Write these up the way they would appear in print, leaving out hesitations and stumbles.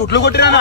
గుట్లు కొట్టిరానా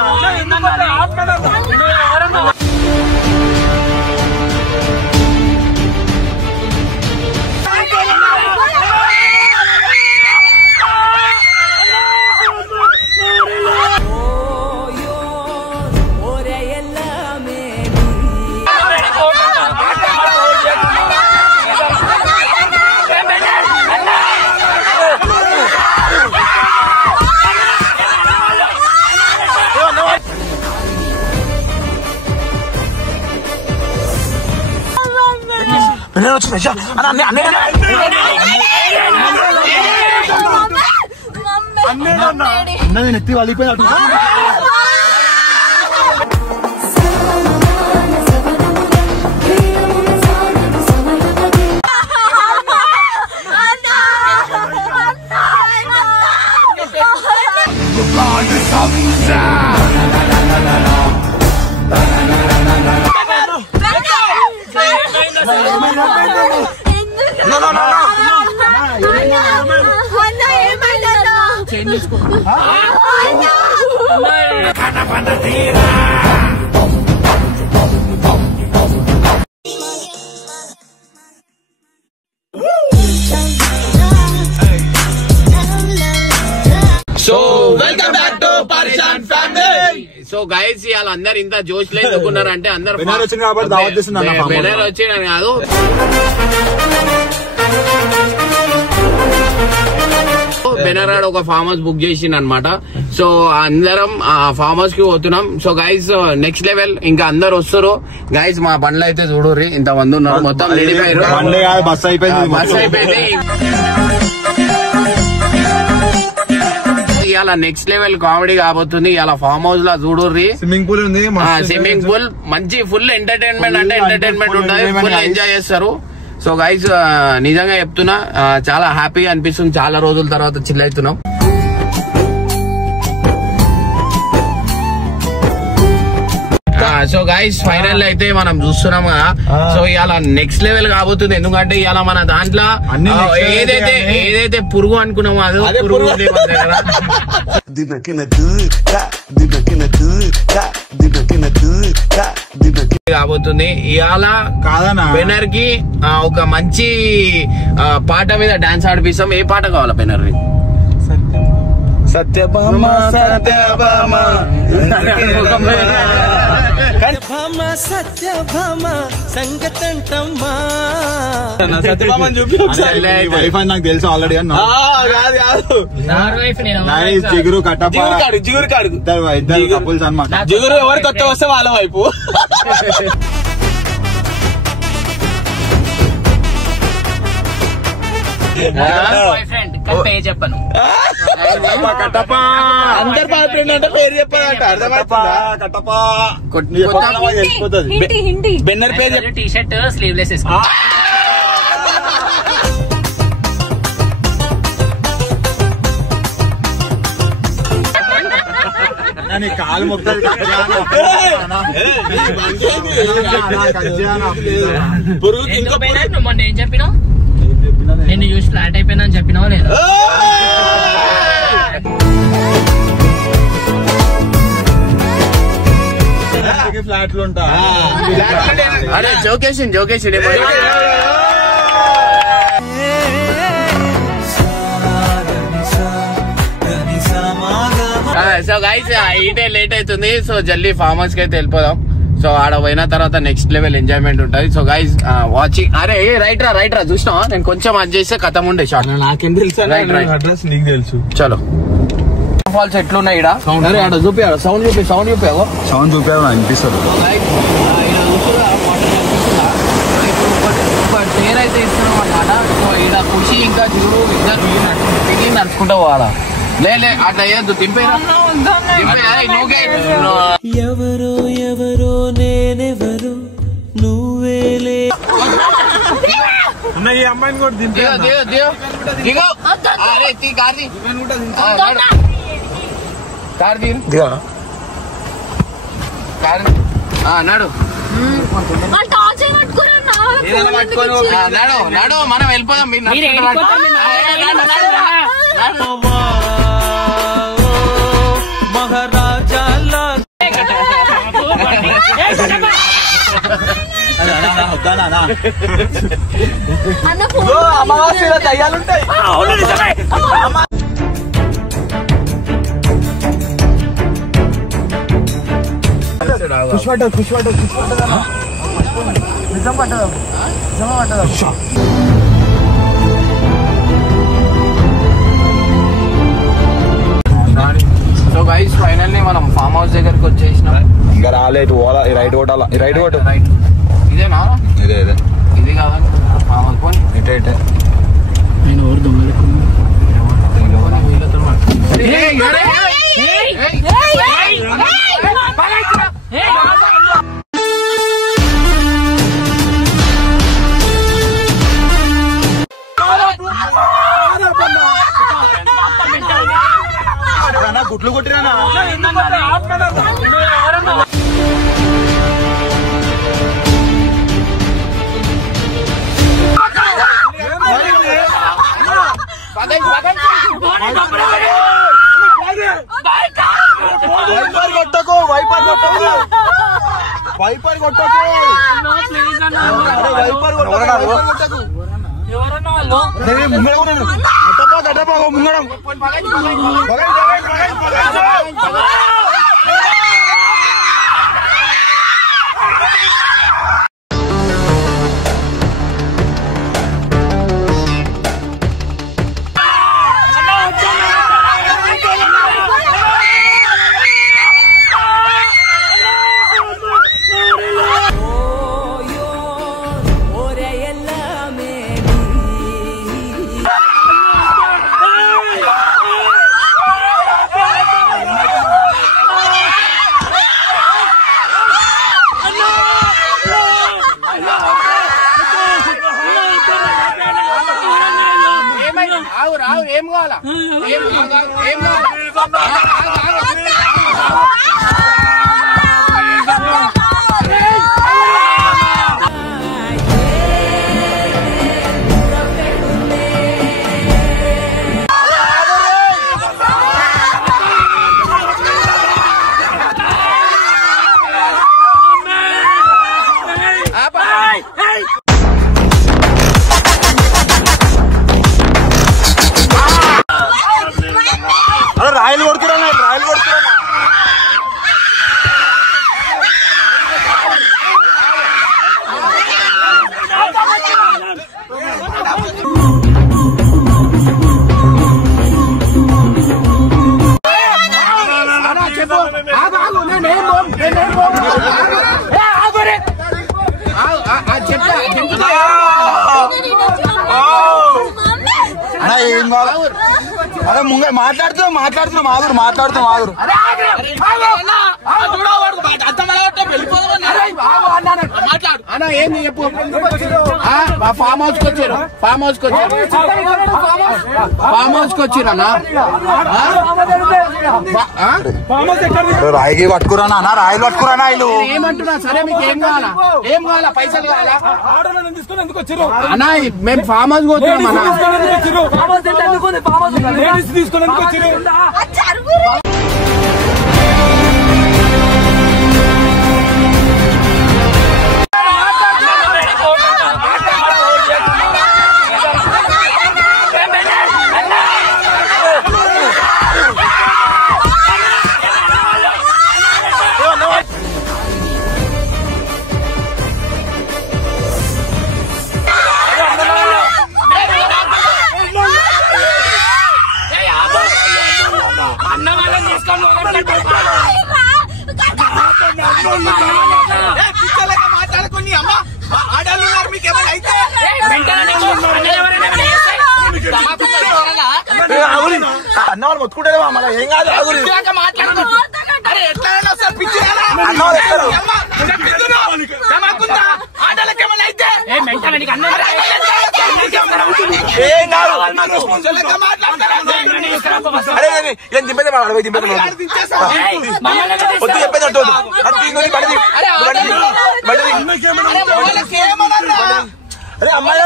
అన్న నెత్తి వలిపోయినట్టు So welcome back to Parishan family. So guys, వాళ్ళందరూ ఇంత జోష్ లో ఎందుకున్నారంటే అందరు బెనర్ వచ్చింది కాబట్టి దావత్ చేస్తున్నారు. బెనర్ వచ్చిందని కాదు, బెనరాడ్ ఒక ఫామ్ హౌస్ బుక్ చేసింది అనమాట. సో అందరం ఆ ఫామ్ హౌస్ కి పోతున్నాం. సో గైస్ నెక్స్ట్ లెవెల్ ఇంకా అందరు వస్తారు గైస్. మా బండ్లు అయితే చూడుర్రి, ఇంతమంది ఉన్నారు, మొత్తం రెడీ అయ్యారు. బస్ అయిపోయింది. ఇవాళ నెక్స్ట్ లెవెల్ కామెడీ కాబోతుంది. ఇవాళ ఫామ్ హౌస్ లో చూడుర్రి, స్విమ్మింగ్ పూల్ ఉంది, స్విమ్మింగ్ పూల్, మంచి ఫుల్ ఎంటర్టైన్మెంట్ అంటే ఎంటర్టైన్మెంట్ ఉంటుంది, ఫుల్ ఎంజాయ్ చేస్తారు. సో గైస్ నిజంగా చెప్తున్నా, చాలా హ్యాపీగా అనిపిస్తుంది. చాలా రోజుల తర్వాత చిల్ అవుతున్నాం. సో గైస్ ఫైనల్ అయితే మనం చూస్తున్నాం కదా. సో ఇవాళ నెక్స్ట్ లెవెల్ కాబోతుంది. ఎందుకంటే ఇవాళ మన దాంట్లో ఏదైతే పురుగు అనుకున్నామో అదే పురుగు కాబోతుంది. ఇవాళ బెనర్ కి ఒక మంచి పాట మీద డాన్స్ ఆడిపిస్తాం. ఏ పాట కావాలా బెనర్ ని? సత్యభామ సత్యభామ సత్యభామ సంగతంటమ్మా. సత్యభామని చూపి వైఫ్ అని నాకు తెలుసు ఆల్రెడీ. జిగురు కట్టప్ప ఇద్దరు కపుల్స్ అన్నమాట. జిగురు ఎవరు కొత్త వస్తే వాళ్ళ వైపు. చెప్పను అందరు బాయ్ ఫ్రెండ్ అంటే పేరు చెప్పదంట. బెన్నర్ పేరు టీ షర్ట్ స్లీవ్లెస్ వేసుకో. కాలు మొక్కలు మొన్న ఏం చెప్పినావు? నేను చూసి ఫ్లాట్ అయిపోయినా అని చెప్పినావా లేదా? ఫ్లాట్లు ఉంటా. అరే జోకేసి సో గైస్ ఇదే లేట్ అవుతుంది. సో జల్దీ ఫామ్ హౌస్ కి అయితే వెళ్ళిపోదాం. సో ఆడ పోయిన తర్వాత నెక్స్ట్ లెవెల్ ఎంజాయ్మెంట్ ఉంటుంది. So guys watching. అరే రైట్ రా చూసినా, నేను కొంచెం అది చేస్తే కథం ఉండే షార్ట్. నాకేం తెలుసు, అడ్రస్ నీకు తెలుసు. చలో ఫాల్స్ ఎట్లున్నాయి ఇక్కడ? ఆడ చూపి, సౌండ్ చూపావు అనిపిస్తుంది. పేరు అయితే ఇస్తున్నాం అనమాట. సో ఇక్కడ ఖుషి ఇంకా జిగురు ఇద్దరు తిరిగి నడుచుకుంటా పోవాలా? లే అట్లా అయ్యద్దు, దింపేరా. ఎవరో ఎవరో నేనెవరో నువ్వేలే. ఈ అమ్మాయిని కూడా దింపే. అరే కార్ నడు నడు మనం వెళ్ళిపోదాం. మహారాజా అమావాస్య దయ్యాలుంటాయి. నిజం పట్టదు నిజం పట్టదు. సో గైస్ ఫైనల్లీ మనం ఫామ్ హౌస్ దగ్గరకు వచ్చేసినాం. ఇంకా రాలేదు. రైట్ కొట్టాలా? రైట్ కొట్టు. ఇదేనా? ఇదే ఇది కాదని ఫామ్ హౌస్ పోనీ. ఇటే నేను ఎవరు దొంగలకు గుట్లు కొట్టిరానా? వైపర్ కొట్టకు, వైపర్ కొట్టకు, వైపర్ కొట్టకు, వైపర్ కొట్టకు. గడ్డపా ముంగడం. ఏం కావాలా? ఏం రాయలు కొడుతున్నా, రాయలు కొడుతున్నా. ఏం కావాలి? అదే ముంగ మాట్లాడుతున్నాం ఆగురు. అన్నా ఏంది చెప్పు. ఫామ్ హౌస్ కి వచ్చారు, ఫామ్ హౌస్ కి వచ్చిరన్నా. రాయికి పట్టుకురానా? రాయలు పట్టుకురానా? వీళ్ళు ఏమంటున్నా? సరే మీకు ఏం కావాలా? పైసలు కావాలా? అన్నా మేము ఫామ్ హౌస్ పోతున్నాం అన్నా. మాట్లాడుకుని అమ్మ ఆడాలు మీకు ఏమైనా అయితే అన్న వాళ్ళు మొత్తుకుంటారేమో మళ్ళీ ఏం కాదు. మాట్లాడుకుంటా ఆటలకేమైనా అయితే ఏం కాదు దింపేదే వద్దు చెప్పేది అరే అమ్మాయి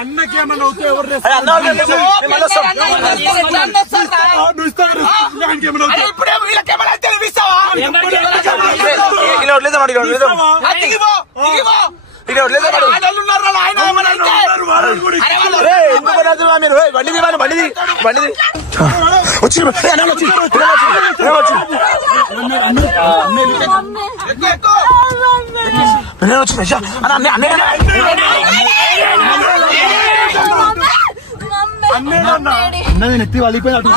అన్నకేమన్నా అవుతే ఎవరు వచ్చి అన్నది నెత్తి వలిపోయినట్టు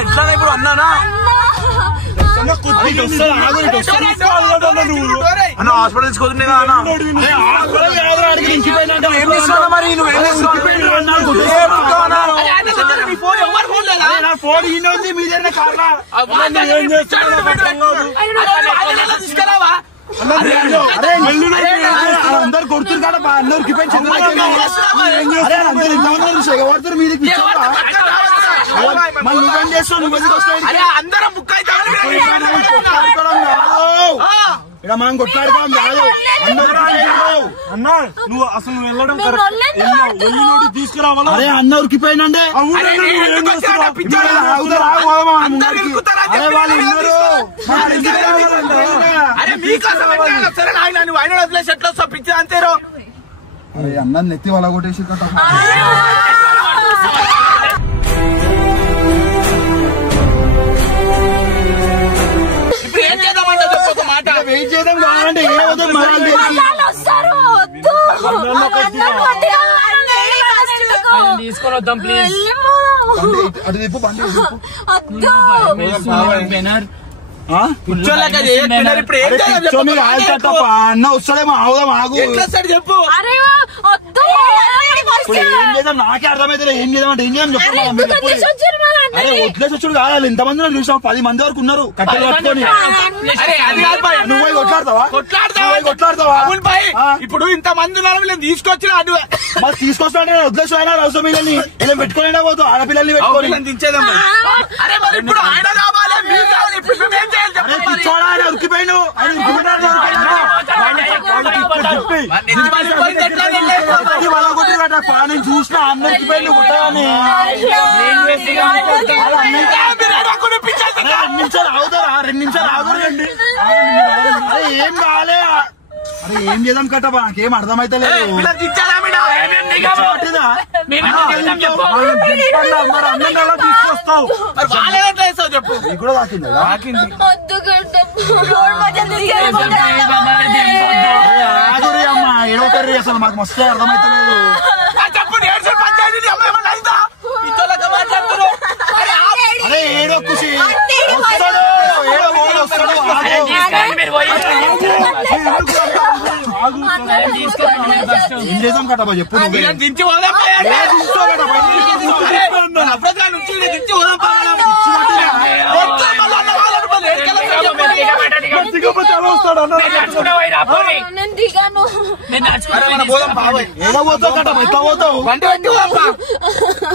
ఎట్లా ఇప్పుడు అన్నానా అన్న హాస్పిటల్ తీసుకొద్దు ఏం తీసుకున్నా మరి ఫోన్ ఇన్నోంది మీదైనా కారణా అందరు కొడుతురు కదా అందరికి ఎవరు మీదకి మళ్ళీ నువ్వేం చేస్తావు నువ్వు ఎందుకు వస్తావు ఇక్కడ మనం కొట్లాడుకోవడం కాదు అన్నా నువ్వు అసలు నువ్వు వెళ్ళడం కరెక్ట్ తీసుకురావాలా అరే అన్న ఉరికిపోయినండి అరే అన్న నెత్తి వాళ్ళ కొట్టేసి వెయిట్ చేద్దాం కావాలంటే తీసుకొని వద్దాం ప్లీజ్ అటు చెప్పు బండి అన్న వస్తాడేమో ఆగుదాం ఆగు చెప్పు ఏం చేద్దాం నాకే అర్థమైతే ఏం చేద్దాం అంటే ఏం చేద్దాం చెప్పండి అరే వదిలేసి వచ్చాడు కాదు ఇంతమంది చూసాం 10 మంది వరకు ఉన్నారు కట్టెలు పట్టుకొని నువ్వు కొట్లాడతావా ఇప్పుడు ఇంత మంది తీసుకొచ్చిన అటు మరి తీసుకొస్తా వదిలేసి ఆయన అవసరం పిల్లల్ని ఇలా పెట్టుకుని పోతు ఆడపిల్లల్ని పెట్టుకొని దించేదాం ఆయన ఉరికిపోయాను నేను చూసిన అన్న ఉరికిపోయాను కుట్టగానే 2 నిమిషాలు ఆగుతారా 2 నిమిషాలు ఆగురండి ఏం కాలే అరే ఏం చేద్దాం కట్టబా నాకేం అర్థమైతే లేదు తీసుకొస్తావు చెప్పు కూడా తాకింది అమ్మా ఏడవకర్రీ అసలు మాకు మస్తు అర్థమైతే లేదు అరే ఏడో ఖుషి వస్తాడు ఏం చేద్దాం కట్టబా చెప్పు దించి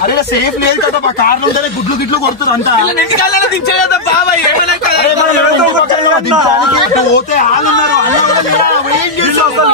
అరే సేఫ్ లేదు కట్టబా కార్లు ఉంటేనే గుడ్లు గిట్లు కొడుతున్నారు అంతా పోతే వాళ్ళున్నారు ఏం చేస్తారు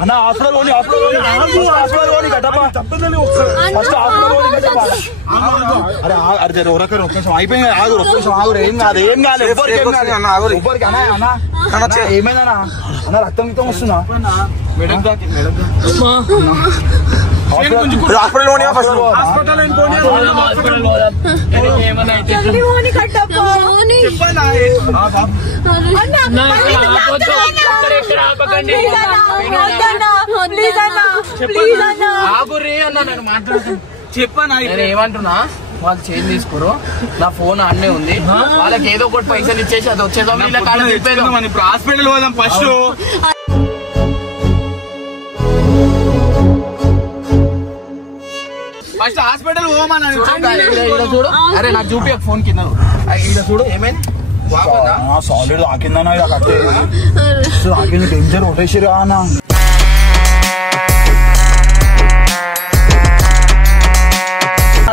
అన్న హాస్పిటల్ పోనీ హాస్పిటల్ పోనీ కట్టప్ప ఫస్ట్ హాస్పిటల్ పోనీ కట్టప్ప అరే అరే ఒక్క నిమిషం అయిపోయింది ఆగు ఒక్క నిమిషం ఆగురు ఏం కాదు ఎవ్వరికి అన్న ఏమైందన్నా అన్న రక్తం వస్తుందా హాస్పిటల్ పోనీ హాస్పిటల్ ఆగురే అన్న నేను మాట్లాడుతున్నా చెప్పనా ఏమంటున్నా వాళ్ళు చేంజ్ తీసుకోరు నా ఫోన్ అన్నే ఉంది వాళ్ళకి ఏదో ఒకటి పైసలు ఇచ్చేసి అది వచ్చేదో ఇప్పుడు హాస్పిటల్ పోదాం ఫస్ట్ హాస్పిటల్ పోమన్నా చూడు అరే నాకు చూపి ఫోన్ కింద ఇక్కడ చూడు ఏమైంది సాలిడ్ ఆకిందన్నా ఆకింది టెన్షన్ కొట్టేసిరా అన్న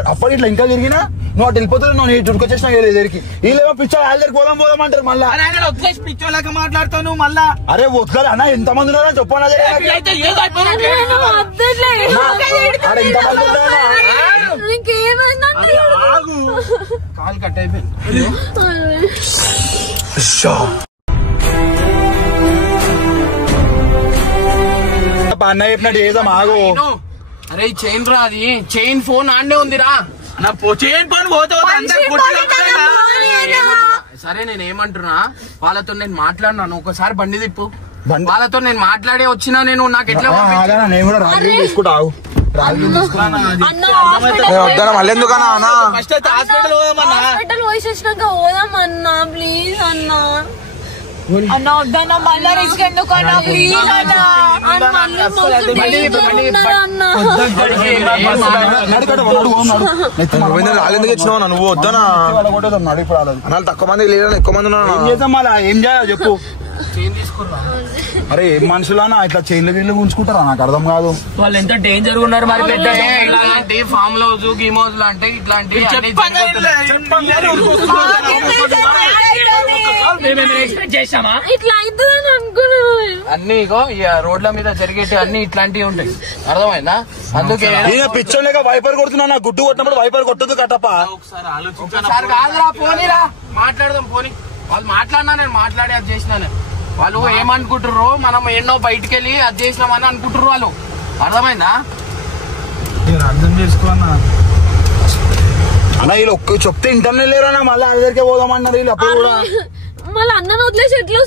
అప్పటి ఇట్లా ఇంకా తిరిగినా నువ్వు అటు వెళ్ళిపోతున్నావు నువ్వు ఇటు ఉరికొచ్చేసినా దగ్గరికి వీళ్ళేమో పిచ్చో వాళ్ళ దగ్గరికి పోదాం అంటారు మళ్ళా పిచ్చోలాగా మాట్లాడుతాను మళ్ళా అరే వద్దు అన్న ఎంత మంది ఉన్నారో చెప్పాను కాల్ కట్ అయిపోయింది అన్న చెప్పినట్టు ఏదాం ఆగు అరే చైన్ రా అది చైన్ ఫోన్ ఆడనే ఉందిరా నా చైన్ పని పోతే సరే నేను ఏమంటున్నా వాళ్ళతో నేను మాట్లాడినాను ఒకసారి బండి తిప్పు వాళ్ళతో నేను మాట్లాడే వచ్చినా నేను నాకు ఎట్లా నేను కూడా రాజీ తీసుకుంటావు మళ్ళీ ఎందుకన్నా ఫస్ట్ అయితే హాస్పిటల్ హాస్పిటల్ పోసేసినాక పోదామన్నా ప్లీజ్ అన్నా అన్న వద్దన్నా మళ్ళా రిస్క్ ఎందుకన్నా ప్లీజ్ ఎందుకు ఇచ్చినావు నువ్వు వద్దనా అన్నాళ్ళు తక్కువ మంది లేదా ఎక్కువ మంది ఉన్నా ఏం చేద్దాం మళ్ళా ఏం చేయాలి చెప్పు అరే ఏం మనుషులన్నా ఇట్లా చైన్లు గిళ్ళు ఉంచుకుంటారా నాకు అర్థం కాదు వాళ్ళు ఎంత డేంజర్ ఉన్నారు మరి పెద్ద ఇలాంటి ఫామ్ హౌస్ గీమ్ హౌస్ అంటే ఇట్లాంటి అన్ని రోడ్ల మీద జరిగేటి అన్ని ఇట్లాంటివి ఉంటాయి అర్థమైందా అందుకే పిచ్చోలేక వైపర్ కొడుతున్నా నా గుడ్డు కొట్టినప్పుడు వైపర్ కొట్టదు కట్టప్ప ఒకసారి కాదురా పోనీరా మాట్లాడదాం పోనీ వాళ్ళు మాట్లాడినా నేను మాట్లాడి అది చేసినా వాళ్ళు ఏమనుకుంటారు మనం ఎన్నో బయటికి వెళ్ళి అది చేసినామని అనుకుంటారు వాళ్ళు అర్థమైందా అర్థం చేసుకోన్నా అన్న వీళ్ళు ఒక్క చెప్తే ఇంటర్నే లేరన్నా మళ్ళీ అందరికీ పోదామన్నారు వీళ్ళు అప్పుడు కూడా మళ్ళీ అన్న వదిలేసి ఎట్లా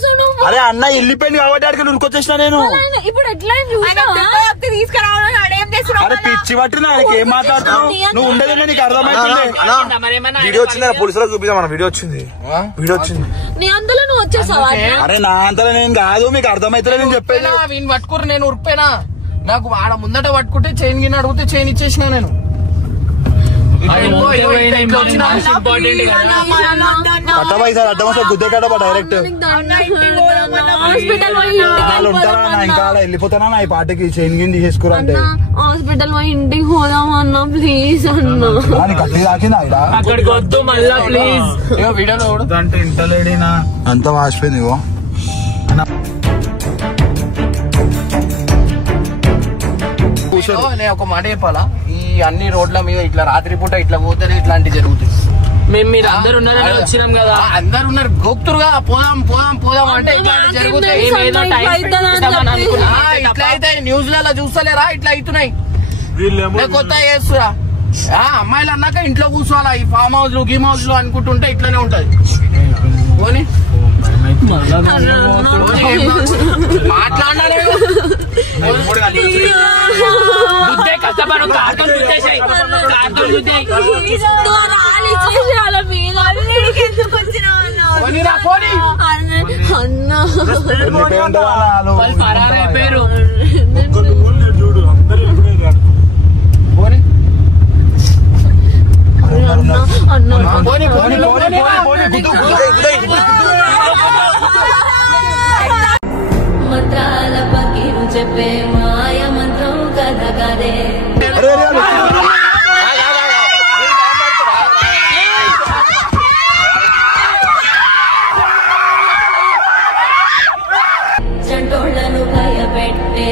అరే అన్న వెళ్ళిపోయింది కాబట్టి అడిగి ఉరికొచ్చేసిన నేను ఇప్పుడు ఎట్లా తీసుకురావడం అరే పిచ్చి పట్టిన ఏం మాట్లాడుతున్నావు నువ్వు ఉండేది నీకు అర్థమైంది వీడియో వచ్చింది పోలీసులకు చూపిద్దాం మన వీడియో వచ్చింది నీ అంతలో నువ్వు వచ్చేసావా అరే నా అంతలో నేను కాదు మీకు అర్థమైతే నేను చెప్పేది వీని పట్టుకుని నేను ఉరిపోయినా నాకు ఆడ ముందట పట్టుకుంటే చైన్ గిన్నె అడిగితే చైన్ ఇచ్చేసిన నేను గుద్దే కట్టబా డైరెక్ట్ ఉంటారా ఇంకా వెళ్ళిపోతానా ఈ పాటకి చైన్ గిన్ తీసేసుకురా అంటే హాస్పిటల్ పోయి ఇంటికి పోదాం అన్నా ప్లీజ్ అన్నా కత్తి తాకిందా అక్కడికి వద్దు మళ్ళా ప్లీజ్ వీడియో అంటే ఇంటలేడీనా అంత వాసిపోయింది ఇగో నేను ఒక మాట చెప్పాలా ఈ అన్ని రోడ్ల మీద ఇట్లా రాత్రిపూట ఇట్లా పోతేనే ఇట్లాంటి జరుగుతాయి మేము మీరు అందరు ఉన్నారని వచ్చినాం కదా అందరు ఉన్నారు గోప్తురుగా పోదాం పోదాం పోదాం అంటే ఇట్లాంటి జరుగుతాయి ఇట్లా అయితే న్యూస్ లలో చూస్తలేరా ఇట్లా అవుతున్నాయి కొత్త చేస్తురా అమ్మాయిలు అన్నాక ఇంట్లో కూర్చోవాలా ఈ ఫామ్ హౌస్ లు గీమ్ హౌస్ లు అనుకుంటుంటే ఇట్లానే ఉంటది పోనీ మాట్లాడాలి పేరు మంత్రాల పకీరు చెప్పే మాయ మంత్రం కథ కదే చంటోళ్లను భయపెట్టే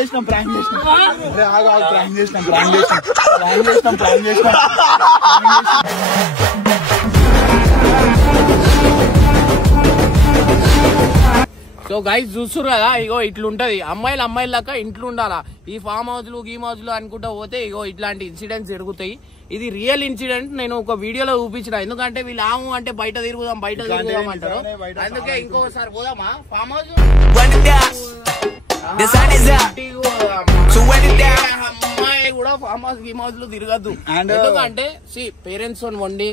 చేసినాం ప్రాంక్ చేసినాం సో గైస్ చూస్తురు కదా, ఇగో ఇట్లుంటది. అమ్మాయిలు లెక్క ఇంట్లో ఉండాలా. ఈ ఫామ్ హౌస్లు గీమ్ హౌస్లు అనుకుంటా పోతే ఇగో ఇట్లాంటి ఇన్సిడెంట్స్ జరుగుతాయి. ఇది రియల్ ఇన్సిడెంట్. నేను ఒక వీడియోలో చూపించిన. ఎందుకంటే వీళ్ళు ఆము అంటే బయట తిరుగుదాం అంటారు. అందుకే ఇంకోసారి పోదామా ఫామ్ హౌస్. అమ్మాయి కూడా ఫామ్ హౌస్ గీమ్ హౌస్ లో తిరగద్దు. ఎందుకంటే పేరెంట్స్ వండి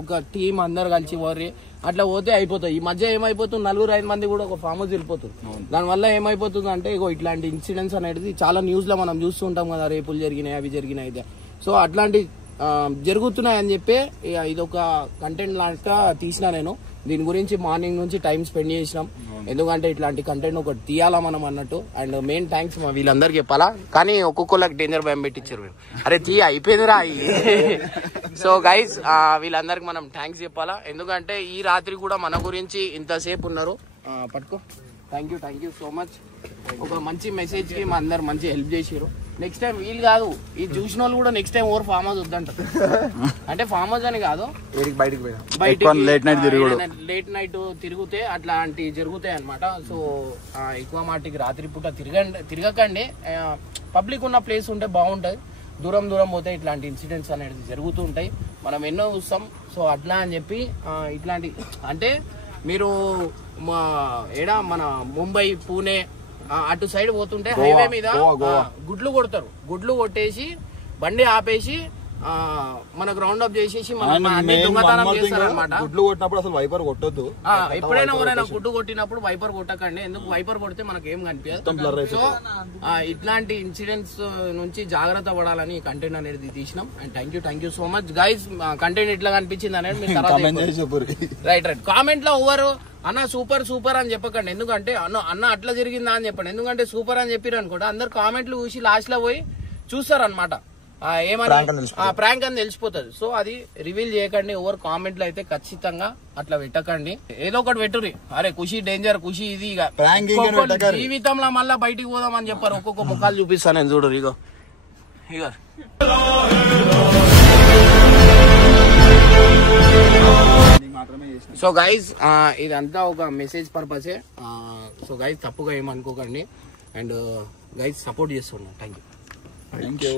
ఒక టీం అందరు కలిసి పోరి అట్లా పోతే అయిపోతాయి. ఈ మధ్య ఏమైపోతుంది, 4-5 మంది కూడా ఒక ఫామ్ హౌస్ వెళ్ళిపోతుంది. దానివల్ల ఏమైపోతుంది అంటే ఇగో ఇట్లాంటి ఇన్సిడెంట్స్ అనేది చాలా న్యూస్ లో మనం చూస్తూ ఉంటాం కదా, రేపులు జరిగినాయి అవి జరిగినాయి. సో అట్లాంటి జరుగుతున్నాయని చెప్పి ఇదొక కంటెంట్ లాగా తీసిన. నేను దీని గురించి మార్నింగ్ నుంచి టైం స్పెండ్ చేసినాం. ఎందుకంటే ఇట్లాంటి కంటెంట్ ఒకటి తీయాలా మనం అన్నట్టు. అండ్ మెయిన్ థ్యాంక్స్ మా వీళ్ళందరికి చెప్పాలా, కానీ ఒక్కొక్కళ్ళకి డేంజర్ భయం పెట్టించారు మేము. అరే అయిపోయిందిరా. సో గైస్ వీళ్ళందరికి మనం థ్యాంక్స్ చెప్పాలా. ఎందుకంటే ఈ రాత్రి కూడా మన గురించి ఇంతసేపు ఉన్నారు. పట్టుకో. Thank you so much. ఒక మంచి మెసేజ్ కి మా అందరు మంచి హెల్ప్ చేసారు. నెక్స్ట్ టైం వీళ్ళు కాదు, ఈ చూసిన వాళ్ళు కూడా next time over farm house వద్దంటారు. అంటే ఫామ్ హౌస్ అని కాదు, లేట్ నైట్ తిరిగితే అట్లాంటి జరుగుతాయి అనమాట. సో ఎక్కువ మాటికి రాత్రి పూట తిరగకండి. పబ్లిక్ ఉన్న ప్లేస్ ఉంటే బాగుంటది. దూరం పోతే ఇట్లాంటి ఇన్సిడెంట్స్ అనేది జరుగుతూ ఉంటాయి. మనం ఎన్నో చూస్తాం. సో అట్లా అని చెప్పి ఇట్లాంటి అంటే మీరు మన ముంబై పూణే అటు సైడ్ పోతుంటే హైవే మీద గుడ్లు కొడతారు. గుడ్లు కొట్టేసి బండి ఆపేసి మన గ్రౌండ్ అప్ చేసేసి దొంగతనం చేస్తారు అనమాట. గుడ్లు కొట్టినప్పుడు అసలు వైపర్ కొట్టొద్దు. ఎప్పుడైనా ఎవరైనా గుడ్డు కొట్టినప్పుడు వైపర్ కొట్టకండి. ఎందుకు వైపర్ కొడితే మనకి ఏం కనిపించదు. సో ఇట్లాంటి ఇన్సిడెంట్స్ నుంచి జాగ్రత్త పడాలని కంటెంట్ అనేది తీసినాం. And thank you so much guys. Content ఎట్లా కనిపించింది అనేది మీరు తర్వాత రైట్ కామెంట్ లో ఎవరు అన్న సూపర్ అని చెప్పకండి. ఎందుకంటే అన్న అట్లా జరిగిందా అని చెప్పండి. ఎందుకంటే సూపర్ అని చెప్పారు అనుకోండి, అందరు కామెంట్లు చూసి లాస్ట్ లో పోయి చూస్తారు అనమాట. ఏమని ప్రాంక్ అని తెలిసిపోతుంది. సో అది రివీల్ చేయకండి. ఓవర్ కామెంట్లు అయితే ఖచ్చితంగా అట్లా పెట్టకండి. ఏదో ఒకటి పెట్టుర్రి. అరే ఖుషి డేంజర్, ఖుషి ఇది జీవితంలో మళ్ళా బయటికి పోదాం అని చెప్పారు. ఒక్కొక్క ముఖాలు చూపిస్తాను నేను, చూడు. ఇగో సో గైజ్ ఇదంతా ఒక మెసేజ్ పర్పసే. సో గైజ్ తప్పుగా ఏమనుకోకండి. అండ్ గైజ్ సపోర్ట్ చేస్తున్నాం. Thank you.